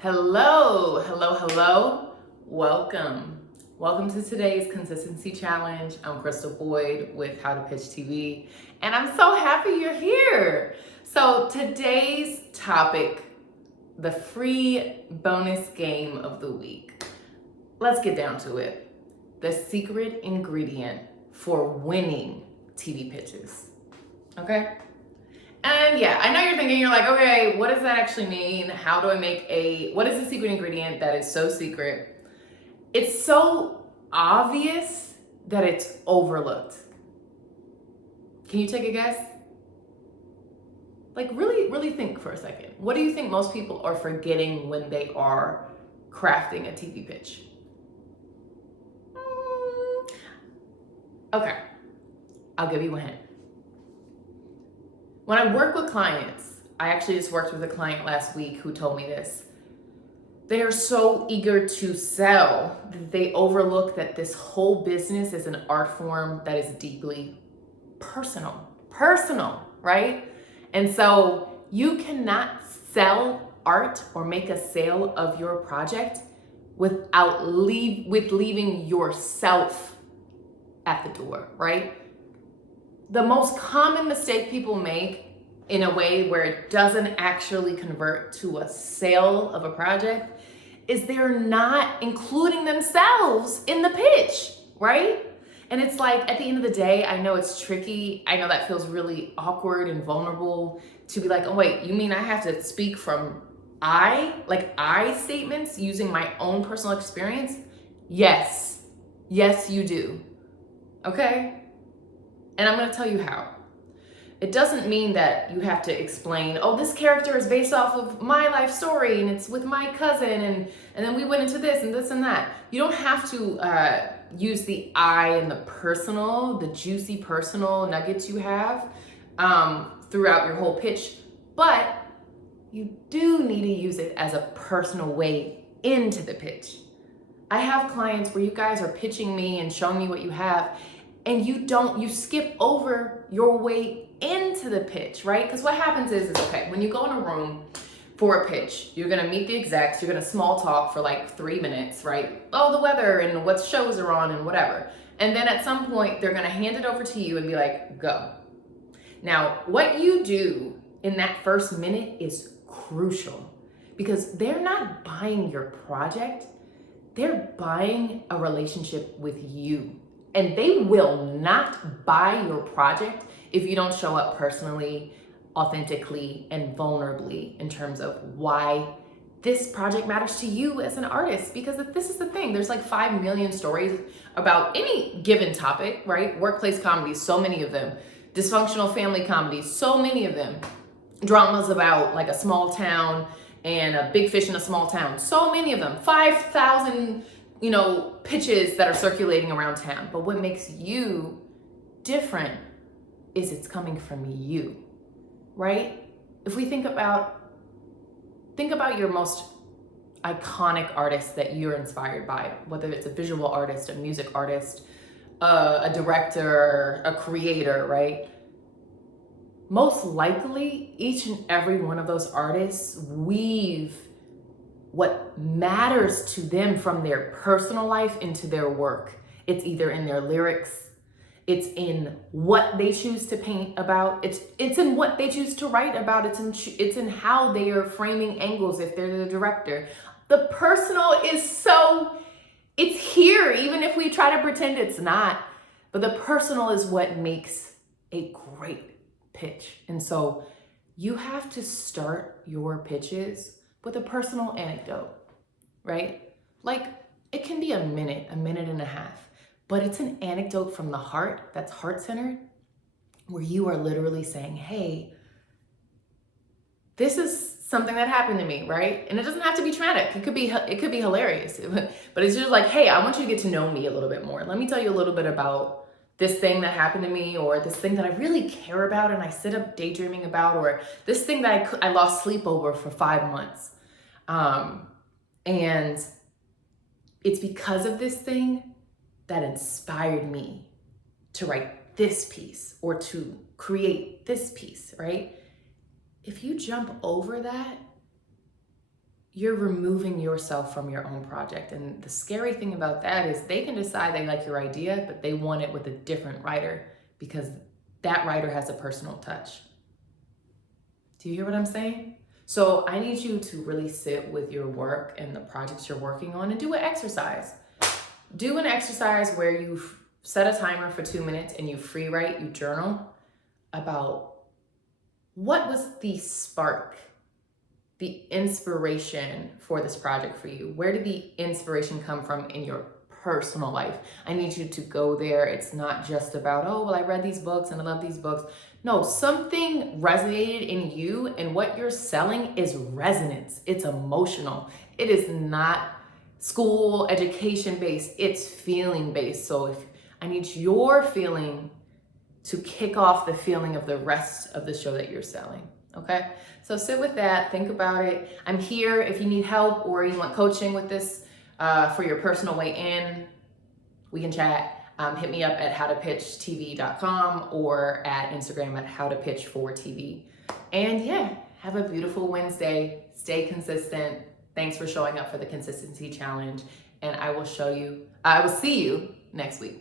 Hello, hello, hello. Welcome. Welcome to today's consistency challenge. I'm Crystal Boyd with How to Pitch TV, and I'm so happy you're here. So today's topic, the free bonus game of the week. Let's get down to it. The secret ingredient for winning TV pitches. Okay? And yeah, I know you're thinking, you're like, okay, what does that actually mean? How do I what is the secret ingredient that is so secret? It's so obvious that it's overlooked. Can you take a guess? Like really think for a second. What do you think most people are forgetting when they are crafting a TV pitch? Okay, I'll give you a hint. When I work with clients, I actually just worked with a client last week who told me this. They are so eager to sell that they overlook that this whole business is an art form that is deeply personal, right? And so you cannot sell art or make a sale of your project without leaving yourself at the door, right? The most common mistake people make in a way where it doesn't actually convert to a sale of a project is they're not including themselves in the pitch, right? And it's like, at the end of the day, I know it's tricky. I know that feels really awkward and vulnerable to be like, oh wait, you mean I have to speak from I statements using my own personal experience? Yes, you do, okay? And I'm gonna tell you how. It doesn't mean that you have to explain, oh, this character is based off of my life story and it's with my cousin and then we went into this and this and that. You don't have to use the I and the personal, the juicy personal nuggets you have throughout your whole pitch, but you do need to use it as a personal way into the pitch. I have clients where you guys are pitching me and showing me what you have, and you skip over your way into the pitch, right? Because what happens is okay, when you go in a room for a pitch, you're gonna meet the execs, you're gonna small talk for like 3 minutes, right? Oh, the weather and what shows are on and whatever. And then at some point, they're gonna hand it over to you and be like, go. Now, what you do in that first minute is crucial because they're not buying your project, they're buying a relationship with you. And they will not buy your project if you don't show up personally, authentically, and vulnerably in terms of why this project matters to you as an artist. Because this is the thing, there's like 5 million stories about any given topic, right? Workplace comedies, so many of them. Dysfunctional family comedies, so many of them. Dramas about like a small town and a big fish in a small town, so many of them. 5,000 pitches that are circulating around town. But what makes you different is it's coming from you, right? If we think about your most iconic artist that you're inspired by, whether it's a visual artist, a music artist, a director, a creator, right? Most likely, each and every one of those artists weave what matters to them from their personal life into their work. It's either in their lyrics, it's in what they choose to paint about, it's in what they choose to write about, it's in how they are framing angles if they're the director. The personal is it's here, even if we try to pretend it's not. But the personal is what makes a great pitch. And so you have to start your pitches with a personal anecdote, right? Like it can be a minute and a half, but it's an anecdote from the heart that's heart-centered, where you are literally saying, hey, this is something that happened to me, right? And it doesn't have to be traumatic. It could be hilarious, but it's just like, hey, I want you to get to know me a little bit more. Let me tell you a little bit about this thing that happened to me, or this thing that I really care about and I sit up daydreaming about, or this thing that I lost sleep over for 5 months. And it's because of this thing that inspired me to write this piece or to create this piece, right? If you jump over that, you're removing yourself from your own project. And the scary thing about that is they can decide they like your idea, but they want it with a different writer because that writer has a personal touch. Do you hear what I'm saying? So I need you to really sit with your work and the projects you're working on and do an exercise. Do an exercise where you set a timer for 2 minutes and you free write, you journal about what was the spark, the inspiration for this project for you. Where did the inspiration come from in your personal life? I need you to go there. It's not just about, oh, well, I read these books and I love these books. No, something resonated in you, and what you're selling is resonance. It's emotional. It is not school education based, it's feeling based. So if I need your feeling to kick off the feeling of the rest of the show that you're selling. Okay, so sit with that, think about it. I'm here if you need help or you want coaching with this for your personal way in. We can chat. Hit me up at howtopitchtv.com or at Instagram at howtopitch4tv. And yeah, have a beautiful Wednesday. Stay consistent. Thanks for showing up for the consistency challenge. And I will see you next week.